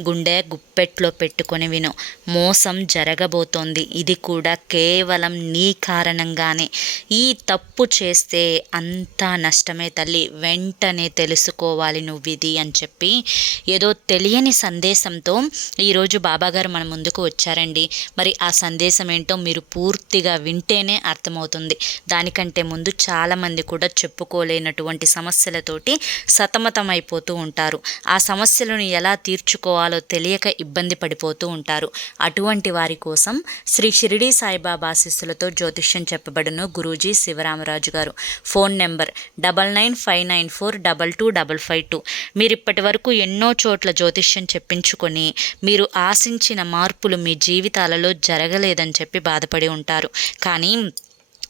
గుండె గుప్పెట్లో పెట్టుకొని విను. మోసం జరగబోతోంది. ఇది కూడా కేవలం నీ కారణంగానే. ఈ తప్పు చేస్తే అంతా నష్టమే తల్లి. వెంటనే తెలుసుకోవాలి నువ్వు ఇది అని చెప్పి ఏదో తెలియని సందేశంతో ఈరోజు బాబాగారు మన ముందుకు వచ్చారండి. మరి ఆ సందేశం ఏంటో మీరు పూర్తిగా వింటేనే అర్థమవుతుంది. దానికంటే ముందు చాలామంది కూడా చెప్పుకోలేనటువంటి సమస్యలతోటి సతమతమైపోతూ ఉంటారు. ఆ సమస్యలను ఎలా తీర్చుకోవాలి తెలియక ఇబ్బంది పడిపోతూ ఉంటారు. అటువంటి వారి కోసం శ్రీ షిరిడి సాయిబాబా ఆశీస్సులతో జ్యోతిష్యం చెప్పబడును గురూజీ శివరామరాజు గారు. Phone number double nine five nine four double two double five two. మీరు ఇప్పటి వరకు ఎన్నో చోట్ల జ్యోతిష్యం చెప్పించుకొని మీరు ఆశించిన మార్పులు మీ జీవితాలలో జరగలేదని చెప్పి బాధపడి ఉంటారు. కానీ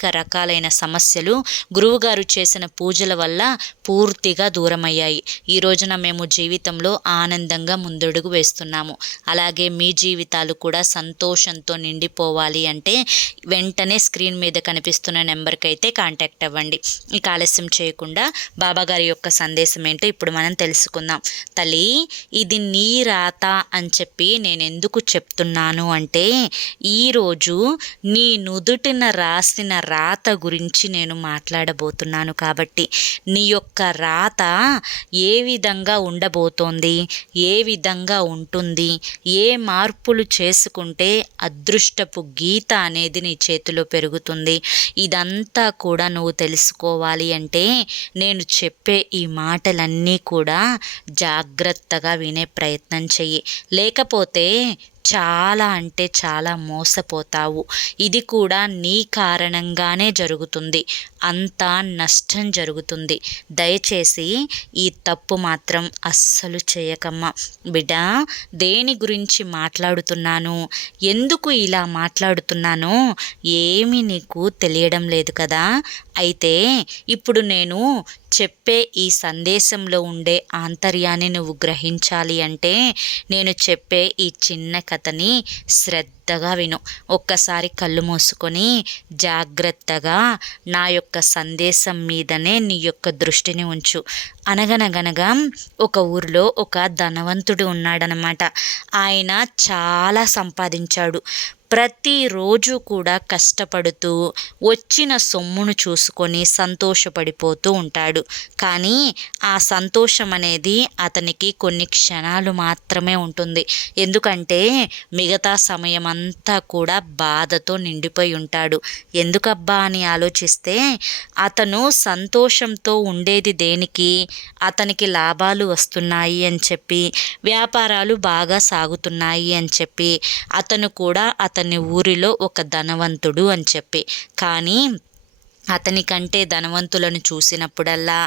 అనేక రకాలైన సమస్యలు గురువుగారు చేసిన పూజల వల్ల పూర్తిగా దూరమయ్యాయి. ఈ రోజున మేము జీవితంలో ఆనందంగా ముందడుగు వేస్తున్నాము. అలాగే మీ జీవితాలు కూడా సంతోషంతో నిండిపోవాలి అంటే వెంటనే స్క్రీన్ మీద కనిపిస్తున్న నెంబర్కి అయితే కాంటాక్ట్ అవ్వండి. ఇక ఆలస్యం చేయకుండా బాబాగారి యొక్క సందేశం ఏంటో ఇప్పుడు మనం తెలుసుకుందాం. తల్లి ఇది నీ రాత అని చెప్పి నేను ఎందుకు చెప్తున్నాను అంటే ఈరోజు నీ నుదుటిన రాసిన రాత గురించి నేను మాట్లాడబోతున్నాను కాబట్టి నీ యొక్క రాత ఏ విధంగా ఉండబోతోంది ఏ విధంగా ఉంటుంది ఏ మార్పులు చేసుకుంటే అదృష్టపు గీత అనేది నీ చేతిలో పెరుగుతుంది. ఇదంతా కూడా నువ్వు తెలుసుకోవాలి అంటే నేను చెప్పే ఈ మాటలన్నీ కూడా జాగ్రత్తగా వినే ప్రయత్నం చెయ్యి. లేకపోతే చాలా అంటే చాలా మోసపోతావు. ఇది కూడా నీ కారణంగానే జరుగుతుంది. అంతా నష్టం జరుగుతుంది. దయచేసి ఈ తప్పు మాత్రం అస్సలు చేయకమ్మా. బిడ్డ దేని గురించి మాట్లాడుతున్నాను? ఎందుకు ఇలా మాట్లాడుతున్నానో ఏమీ నీకు తెలియడం లేదు కదా. అయితే ఇప్పుడు నేను చెప్పే ఈ సందేశంలో ఉండే ఆంతర్యాన్ని నువ్వు గ్రహించాలి అంటే నేను చెప్పే ఈ చిన్న కథని శ్రద్ధగా విను. ఒక్కసారి కళ్ళు మూసుకొని జాగ్రత్తగా నా యొక్క సందేశం మీదనే నీ యొక్క దృష్టిని ఉంచు. అనగనగనగా ఒక ఊరిలో ఒక ధనవంతుడు ఉన్నాడనమాట. ఆయన చాలా సంపాదించాడు. ప్రతిరోజు కూడా కష్టపడుతూ వచ్చిన సొమ్మును చూసుకొని సంతోషపడిపోతూ ఉంటాడు. కానీ ఆ సంతోషం అనేది అతనికి కొన్ని క్షణాలు మాత్రమే ఉంటుంది. ఎందుకంటే మిగతా సమయం అంతా కూడా బాధతో నిండిపోయి ఉంటాడు. ఎందుకబ్బా అని ఆలోచిస్తే అతను సంతోషంతో ఉండేది దేనికి? అతనికి లాభాలు వస్తున్నాయి అని చెప్పి వ్యాపారాలు బాగా సాగుతున్నాయి అని చెప్పి అతను కూడా అతను అతని ఊరిలో ఒక ధనవంతుడు అని చెప్పి. కానీ అతని కంటే ధనవంతులను చూసినప్పుడల్లా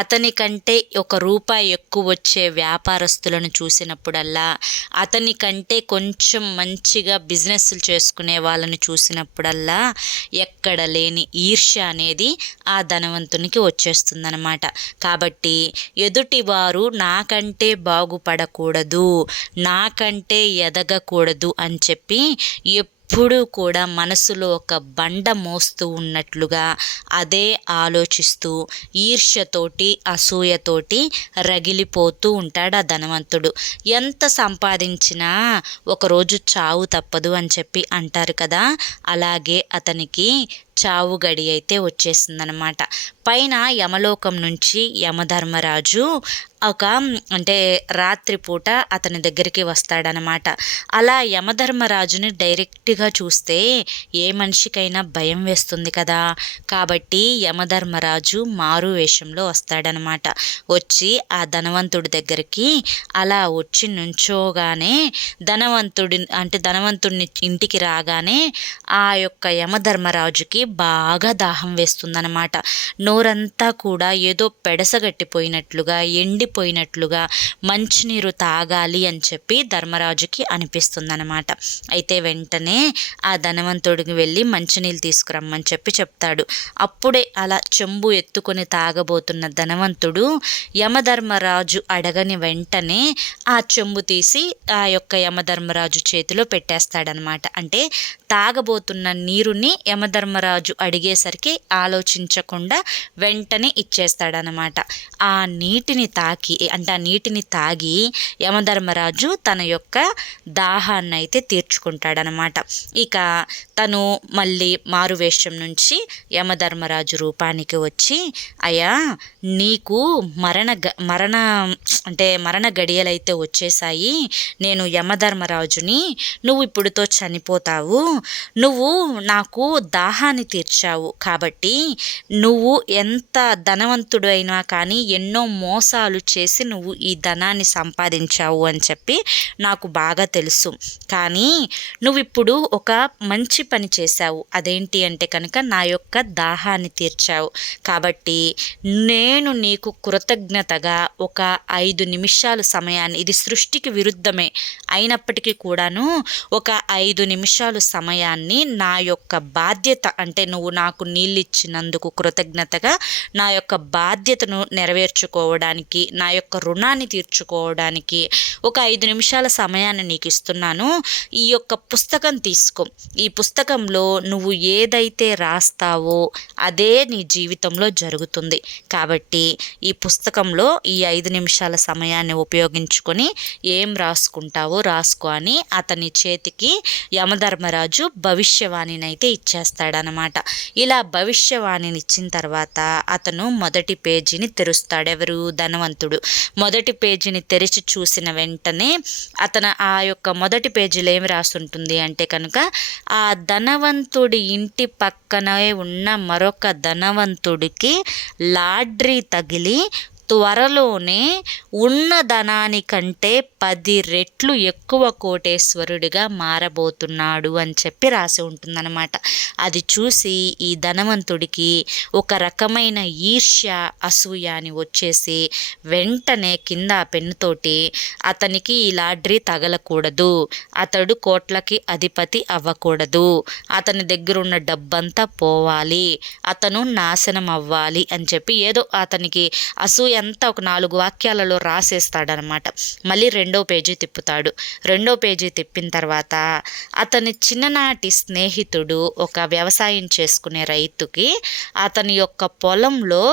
అతని కంటే ఒక రూపాయి ఎక్కువ వచ్చే వ్యాపారస్తులను చూసినప్పుడల్లా అతని కంటే కొంచెం మంచిగా బిజినెస్లు చేసుకునే వాళ్ళని చూసినప్పుడల్లా ఎక్కడ లేని ఈర్ష్య అనేది ఆ ధనవంతునికి వచ్చేస్తుందనమాట కాబట్టి ఎదుటివారు నాకంటే బాగుపడకూడదు నాకంటే ఎదగకూడదు అని చెప్పి ఎప్పుడూ కూడా మనసులో ఒక బండ మోస్తూ ఉన్నట్లుగా అదే ఆలోచిస్తూ ఈర్ష్యతోటి అసూయతోటి రగిలిపోతూ ఉంటాడు ఆ ధనవంతుడు. ఎంత సంపాదించినా ఒకరోజు చావు తప్పదు అని చెప్పి అంటారు కదా? అలాగే అతనికి చావు గడి అయితే వచ్చేసిందనమాట పైన యమలోకం నుంచి యమధర్మరాజు ఒక అంటే రాత్రిపూట అతని దగ్గరికి వస్తాడనమాట అలా యమధర్మరాజుని డైరెక్ట్గా చూస్తే ఏ మనిషికైనా భయం వేస్తుంది కదా. కాబట్టి యమధర్మరాజు మారు వేషంలో వస్తాడనమాట వచ్చి ఆ ధనవంతుడి దగ్గరికి అలా వచ్చి నుంచోగానే ధనవంతుడి అంటే ధనవంతుడిని ఇంటికి రాగానే ఆ యొక్క యమధర్మరాజుకి బాగా దాహం వేస్తుందన్నమాట. నోరంతా కూడా ఏదో పెడసగట్టిపోయినట్లుగా ఎండిపోయినట్లుగా మంచినీరు తాగాలి అని చెప్పి ధర్మరాజుకి అనిపిస్తుందన్నమాట. అయితే వెంటనే ఆ ధనవంతుడికి వెళ్ళి మంచినీళ్ళు తీసుకురమ్మని చెప్పి చెప్తాడు. అప్పుడే అలా చెంబు ఎత్తుకొని తాగబోతున్న ధనవంతుడు యమధర్మరాజు అడగని వెంటనే ఆ చెంబు తీసి ఆ యొక్క యమధర్మరాజు చేతిలో పెట్టేస్తాడనమాట అంటే తాగబోతున్న నీరుని యమధర్మరాజు రాజు అడిగేసరికి ఆలోచించకుండా వెంటనే ఇచ్చేస్తాడనమాట ఆ నీటిని తాకి అంటే ఆ నీటిని తాగి యమధర్మరాజు తన యొక్క దాహాన్ని అయితే తీర్చుకుంటాడనమాట ఇక తను మళ్ళీ మారువేషం నుంచి యమధర్మరాజు రూపానికి వచ్చి అయ్యా నీకు మరణ గ మరణ అంటే మరణ గడియలైతే వచ్చేసాయి. నేను యమధర్మరాజుని నువ్వు ఇప్పుడుతో చనిపోతావు. నువ్వు నాకు దాహాన్ని తీర్చావు. కాబట్టి నువ్వు ఎంత ధనవంతుడు అయినా కానీ ఎన్నో మోసాలు చేసి నువ్వు ఈ ధనాన్ని సంపాదించావు అని చెప్పి నాకు బాగా తెలుసు. కానీ నువ్వు ఇప్పుడు ఒక మంచి పని చేశావు. అదేంటి అంటే కనుక నా యొక్క దాహాన్ని తీర్చావు. కాబట్టి నేను నీకు కృతజ్ఞతగా ఒక ఐదు నిమిషాలు సమయాన్ని ఇది సృష్టికి విరుద్ధమే. అయినప్పటికీ కూడాను ఒక ఐదు నిమిషాలు సమయాన్ని నా యొక్క బాధ్యత అంటే నువ్వు నాకు నీళ్ళు ఇచ్చినందుకు కృతజ్ఞతగా నా యొక్క బాధ్యతను నెరవేర్చుకోవడానికి నా యొక్క రుణాన్ని తీర్చుకోవడానికి ఒక ఐదు నిమిషాల సమయాన్ని నీకు ఇస్తున్నాను. ఈ యొక్క పుస్తకం తీసుకో. ఈ పుస్తకంలో నువ్వు ఏదైతే రాస్తావో అదే నీ జీవితంలో జరుగుతుంది. కాబట్టి ఈ పుస్తకంలో ఈ ఐదు నిమిషాల సమయాన్ని ఉపయోగించుకొని ఏం రాసుకుంటావో రాసుకో అని అతని చేతికి యమధర్మరాజు భవిష్యవాణిని అయితే అనమాట ఇలా భవిష్యవాణిని ఇచ్చిన తర్వాత అతను మొదటి పేజీని తెరుస్తాడు ఎవరు ధనవంతుడు. మొదటి పేజీని తెరిచి చూసిన వెంటనే అతను ఆ యొక్క మొదటి పేజీలో ఏమి రాస్తుంటుంది అంటే కనుక ఆ ధనవంతుడి ఇంటి పక్కనే ఉన్న మరొక ధనవంతుడికి లాడ్రీ తగిలి త్వరలోనే ఉన్న ధనానికంటే పది రెట్లు ఎక్కువ కోటేశ్వరుడిగా మారబోతున్నాడు అని చెప్పి రాసి ఉంటుందన్నమాట. అది చూసి ఈ ధనవంతుడికి ఒక రకమైన ఈర్ష్య అసూయ అని వచ్చేసి వెంటనే కింద ఆ పెన్నుతోటి అతనికి ఈ లాడ్రీ తగలకూడదు. అతడు కోట్లకి అధిపతి అవ్వకూడదు. అతని దగ్గర ఉన్న డబ్బంతా పోవాలి. అతను నాశనం అవ్వాలి అని చెప్పి ఏదో అతనికి అసూయ అంతా ఒక నాలుగు వాక్యాలలో రాసేస్తాడనమాట. మళ్ళీ రెండో పేజీ తిప్పుతాడు. రెండో పేజీ తిప్పిన తర్వాత అతని చిన్ననాటి స్నేహితుడు ఒక వ్యవసాయం చేసుకునే రైతుకి అతని యొక్క పొలంలో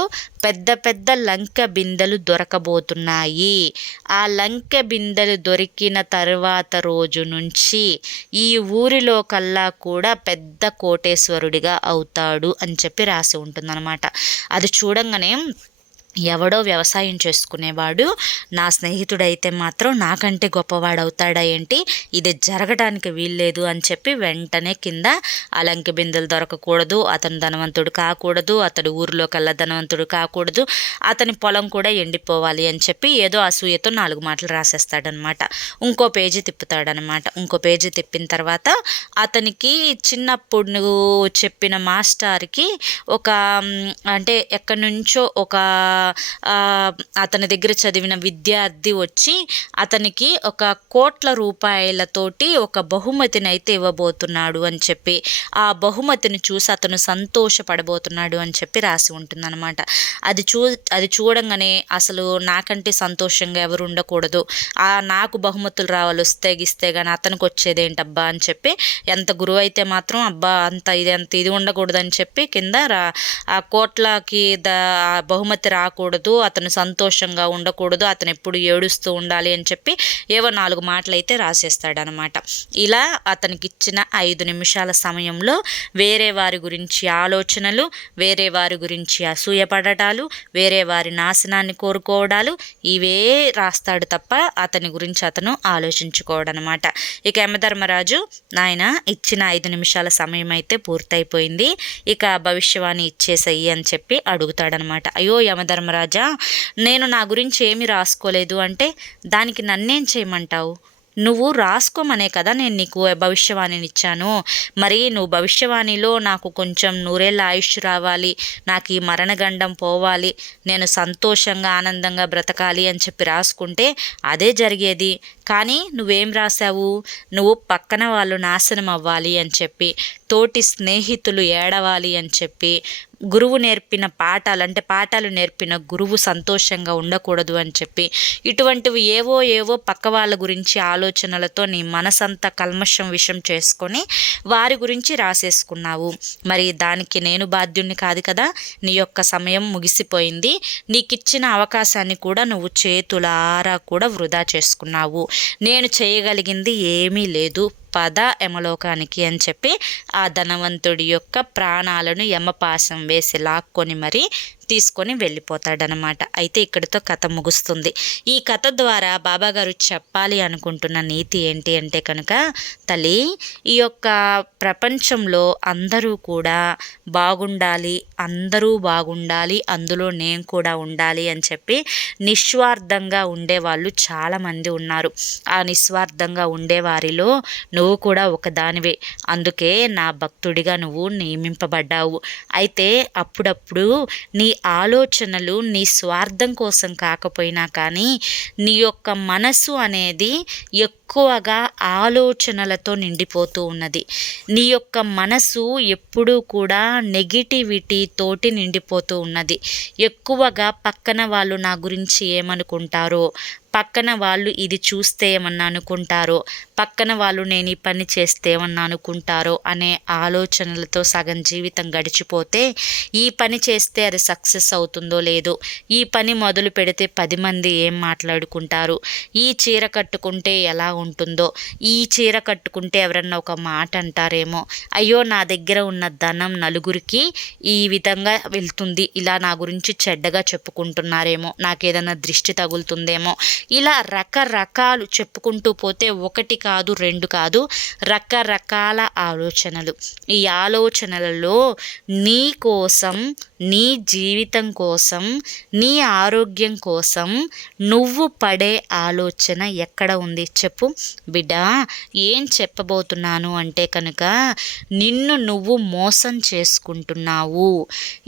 పెద్ద పెద్ద లంక బిందెలు దొరకబోతున్నాయి. ఆ లంక బిందెలు దొరికిన తర్వాత రోజు నుంచి ఈ ఊరిలో కల్లా కూడా పెద్ద కోటేశ్వరుడిగా అవుతాడు అని చెప్పి రాసి ఉంటుందన్నమాట. అది చూడంగానే ఎవడో వ్యవసాయం చేసుకునేవాడు నా స్నేహితుడైతే మాత్రం నాకంటే గొప్పవాడు అవుతాడా ఏంటి? ఇది జరగడానికి వీల్లేదు అని చెప్పి వెంటనే కింద అలంకి బిందెలు దొరకకూడదు అతను ధనవంతుడు కాకూడదు అతడు ఊరిలో కల్లా ధనవంతుడు కాకూడదు అతని పొలం కూడా ఎండిపోవాలి అని చెప్పి ఏదో అసూయతో నాలుగు మాటలు రాసేస్తాడనమాట. ఇంకో పేజీ తిప్పుతాడనమాట. ఇంకో పేజీ తిప్పిన తర్వాత అతనికి చిన్నప్పుడు చెప్పిన మాస్టర్కి ఒక అంటే ఎక్కడి నుంచో ఒక అతని దగ్గర చదివిన విద్యార్థి వచ్చి అతనికి ఒక కోట్ల రూపాయలతోటి ఒక బహుమతిని అయితే ఇవ్వబోతున్నాడు అని చెప్పి ఆ బహుమతిని చూసి అతను సంతోషపడబోతున్నాడు అని చెప్పి రాసి ఉంటుందన్నమాట. అది చూ అది చూడంగానే అసలు నాకంటే సంతోషంగా ఎవరు ఉండకూడదు. ఆ నాకు బహుమతులు రావాలి వస్తే గిస్తే కానీ అతనికి వచ్చేదేంటబ్బా అని చెప్పి ఎంత గురువు అయితే మాత్రం అబ్బా అంత ఇది అంత ఇది ఉండకూడదు అని చెప్పి కింద రా ఆ కోట్లకి ద బహుమతి రా రాకూడదు అతను సంతోషంగా ఉండకూడదు అతను ఎప్పుడు ఏడుస్తూ ఉండాలి అని చెప్పి ఏవో నాలుగు మాటలు అయితే రాసేస్తాడనమాట. ఇలా అతనికి ఇచ్చిన ఐదు నిమిషాల సమయంలో వేరే వారి గురించి ఆలోచనలు వేరే వారి గురించి అసూయపడటాలు వేరే వారి నాశనాన్ని కోరుకోవడాలు ఇవే రాస్తాడు తప్ప అతని గురించి అతను ఆలోచించుకోవడనమాట ఇక యమధర్మరాజు నాయన ఇచ్చిన ఐదు నిమిషాల సమయం అయితే పూర్తయిపోయింది. ఇక భవిష్యవాణి ఇచ్చేసయ్యి అని చెప్పి అడుగుతాడనమాట. అయ్యో యమధర్మ ధర్మరాజా నేను నా గురించి ఏమి రాసుకోలేదు అంటే దానికి నన్నేం చేయమంటావు? నువ్వు రాసుకోమనే కదా నేను నీకు భవిష్యవాణిని ఇచ్చాను మరి నువ్వు భవిష్యవాణిలో నాకు కొంచెం నూరేళ్ళ ఆయుష్ రావాలి నాకు ఈ మరణగండం పోవాలి నేను సంతోషంగా ఆనందంగా బ్రతకాలి అని చెప్పి రాసుకుంటే అదే జరిగేది. కానీ నువ్వేం రాసావు నువ్వు పక్కన వాళ్ళు నాశనం అవ్వాలి అని చెప్పి తోటి స్నేహితులు ఏడవాలి అని చెప్పి గురువు నేర్పిన పాఠాలు అంటే పాఠాలు నేర్పిన గురువు సంతోషంగా ఉండకూడదు అని చెప్పి ఇటువంటివి ఏవో ఏవో పక్క వాళ్ళ గురించి ఆలోచనలతో నీ మనసంతా కల్మషం విషం చేసుకొని వారి గురించి రాసేసుకున్నావు. మరి దానికి నేను బాధ్యుణ్ణి కాదు కదా? నీ యొక్క సమయం ముగిసిపోయింది. నీకు ఇచ్చిన అవకాశాన్ని కూడా నువ్వు చేతులారా కూడా వృధా చేసుకున్నావు. నేను చేయగలిగింది ఏమీ లేదు. పద యమలోకానికి అని చెప్పి ఆ ధనవంతుడి యొక్క ప్రాణాలను యమపాసం వేసి లాక్కొని మరి తీసుకొని వెళ్ళిపోతాడనమాట. అయితే ఇక్కడితో కథ ముగుస్తుంది. ఈ కథ ద్వారా బాబాగారు చెప్పాలి అనుకుంటున్న నీతి ఏంటి అంటే కనుక తల్లి ఈ యొక్క ప్రపంచంలో అందరూ కూడా బాగుండాలి అందరూ బాగుండాలి అందులో నేను కూడా ఉండాలి అని చెప్పి నిస్వార్థంగా ఉండేవాళ్ళు చాలామంది ఉన్నారు. ఆ నిస్వార్థంగా ఉండేవారిలో నువ్వు కూడా ఒకదానివే. అందుకే నా భక్తుడిగా నువ్వు నియమింపబడ్డావు. అయితే అప్పుడప్పుడు నీ ఆలోచనలు నీ స్వార్థం కోసం కాకపోయినా కానీ నీ యొక్క మనసు అనేది ఎక్కువగా ఆలోచనలతో నిండిపోతూ ఉన్నది. నీ యొక్క మనసు ఎప్పుడూ కూడా నెగిటివిటీ తోటి నిండిపోతూ ఉన్నది. ఎక్కువగా పక్కన వాళ్ళు నా గురించి ఏమనుకుంటారో పక్కన వాళ్ళు ఇది చూస్తే ఏమన్నా అనుకుంటారో పక్కన వాళ్ళు నేను ఈ పని చేస్తే ఏమన్నా అనుకుంటారో అనే ఆలోచనలతో సగం జీవితం గడిచిపోతే ఈ పని చేస్తే అది సక్సెస్ అవుతుందో లేదో ఈ పని మొదలు పెడితే పది మంది ఏం మాట్లాడుకుంటారు? ఈ చీర కట్టుకుంటే ఎలా ఉంటుందో? ఈ చీర కట్టుకుంటే ఎవరన్నా ఒక మాట అంటారేమో? అయ్యో నా దగ్గర ఉన్న ధనం నలుగురికి ఈ విధంగా వెళ్తుంది ఇలా నా గురించి చెడ్డగా చెప్పుకుంటున్నారేమో నాకు ఏదైనా దృష్టి తగులుతుందేమో ఇలా రకరకాలు చెప్పుకుంటూ పోతే ఒకటి కాదు రెండు కాదు రకరకాల ఆలోచనలు. ఈ ఆలోచనలలో నీ కోసం నీ జీవితం కోసం నీ ఆరోగ్యం కోసం నువ్వు పడే ఆలోచన ఎక్కడ ఉంది చెప్పు. బిడ్డ ఏం చెప్పబోతున్నాను అంటే కనుక నిన్ను నువ్వు మోసం చేసుకుంటున్నావు.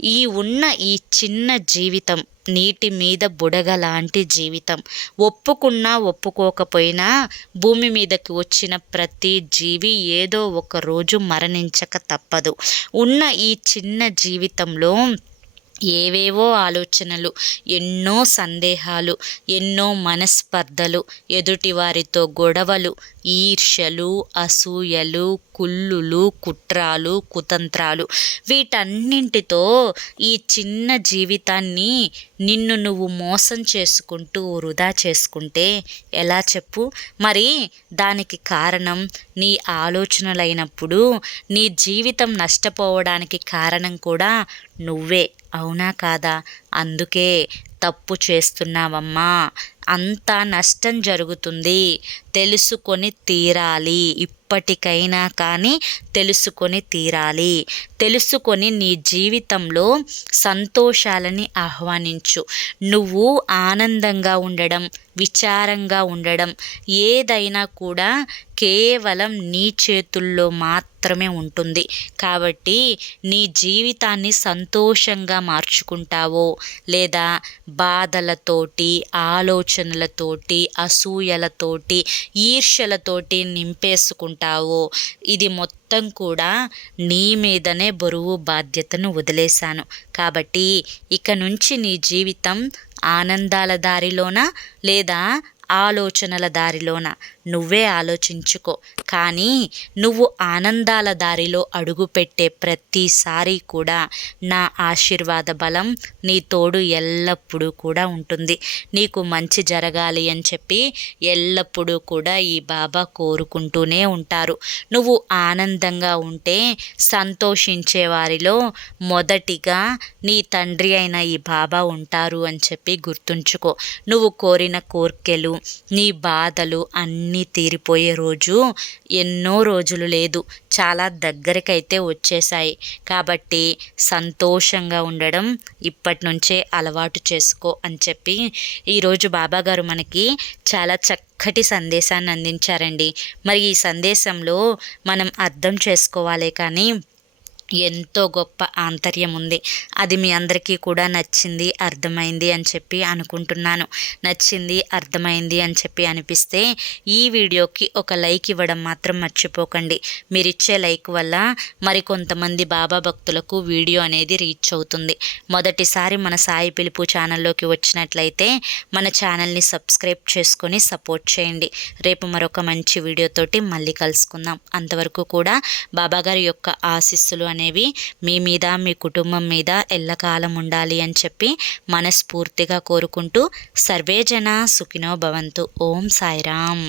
ఈ ఉన్న ఈ చిన్న జీవితం నీటి మీద బుడగ లాంటి జీవితం. ఒప్పుకున్నా ఒప్పుకోకపోయినా భూమి మీదకి వచ్చిన ప్రతి జీవి ఏదో ఒక రోజు మరణించక తప్పదు. ఉన్న ఈ చిన్న జీవితంలో ఏవేవో ఆలోచనలు ఎన్నో సందేహాలు ఎన్నో మనస్పర్ధలు ఎదుటివారితో గొడవలు ఈర్ష్యలు అసూయలు కుళ్ళులు కుట్రాలు కుతంత్రాలు. వీటన్నింటితో ఈ చిన్న జీవితాన్ని నిన్ను నువ్వు మోసం చేసుకుంటూ వృధా చేసుకుంటే ఎలా చెప్పు? మరి దానికి కారణం నీ ఆలోచనలైనప్పుడు నీ జీవితం నష్టపోవడానికి కారణం కూడా నువ్వే. అవునా కాదా? అందుకే తప్పు చేస్తున్నావమ్మా. అంత నష్టం జరుగుతుంది. తెలుసుకొని తీరాలి. ఇప్పటికైనా కానీ తెలుసుకొని తీరాలి. తెలుసుకొని నీ జీవితంలో సంతోషాలని ఆహ్వానించు. నువ్వు ఆనందంగా ఉండడం విచారంగా ఉండడం ఏదైనా కూడా కేవలం నీ చేతుల్లో మాత్రమే ఉంటుంది. కాబట్టి నీ జీవితాన్ని సంతోషంగా మార్చుకుంటావో లేదా బాధలతోటి ఆలోచనలతోటి అసూయలతోటి ఈర్ష్యలతోటి నింపేసుకుంటావో ఇది మొత్తం కూడా నీ మీదనే బరువు బాధ్యతను వదిలేశాను. కాబట్టి ఇక నుంచి నీ జీవితం ఆనందాల దారిలోనా లేదా ఆలోచనల దారిలోన నువ్వే ఆలోచించుకో. కానీ నువ్వు ఆనందాల దారిలో అడుగుపెట్టే ప్రతిసారి కూడా నా ఆశీర్వాద బలం నీ తోడు ఎల్లప్పుడూ కూడా ఉంటుంది. నీకు మంచి జరగాలి అని చెప్పి ఎల్లప్పుడూ కూడా ఈ బాబా కోరుకుంటూనే ఉంటారు. నువ్వు ఆనందంగా ఉంటే సంతోషించే వారిలో మొదటిగా నీ తండ్రి అయిన ఈ బాబా ఉంటారు అని చెప్పి గుర్తుంచుకో. నువ్వు కోరిన కోర్కెలు నీ బాధలు అన్నీ తీరిపోయే రోజు ఎన్నో రోజులు లేదు. చాలా దగ్గరకైతే వచ్చేసాయి కాబట్టి సంతోషంగా ఉండడం ఇప్పటి నుంచే అలవాటు చేసుకో అని చెప్పి ఈరోజు బాబాగారు మనకి చాలా చక్కటి సందేశాన్ని అందించారండి. మరి ఈ సందేశంలో మనం అర్థం చేసుకోవాలి కానీ ఎంతో గొప్ప ఆంతర్యం ఉంది. అది మీ అందరికీ కూడా నచ్చింది అర్థమైంది అని చెప్పి అనుకుంటున్నాను. నచ్చింది అర్థమైంది అని చెప్పి అనిపిస్తే ఈ వీడియోకి ఒక లైక్ ఇవ్వడం మాత్రం మర్చిపోకండి. మీరు ఇచ్చే లైక్ వల్ల మరికొంతమంది బాబా భక్తులకు వీడియో అనేది రీచ్ అవుతుంది. మొదటిసారి మన సాయి పిలుపు ఛానల్లోకి వచ్చినట్లయితే మన ఛానల్ని సబ్స్క్రైబ్ చేసుకొని సపోర్ట్ చేయండి. రేపు మరొక మంచి వీడియోతోటి మళ్ళీ కలుసుకుందాం. అంతవరకు కూడా బాబాగారి యొక్క ఆశీస్సులు అనేవి మీ మీద మీ కుటుంబం మీద ఎల్లకాలం ఉండాలి అని చెప్పి మనస్ఫూర్తిగా కోరుకుంటూ సర్వేజన సుఖినో భవంతు. ఓం సాయిరామ్.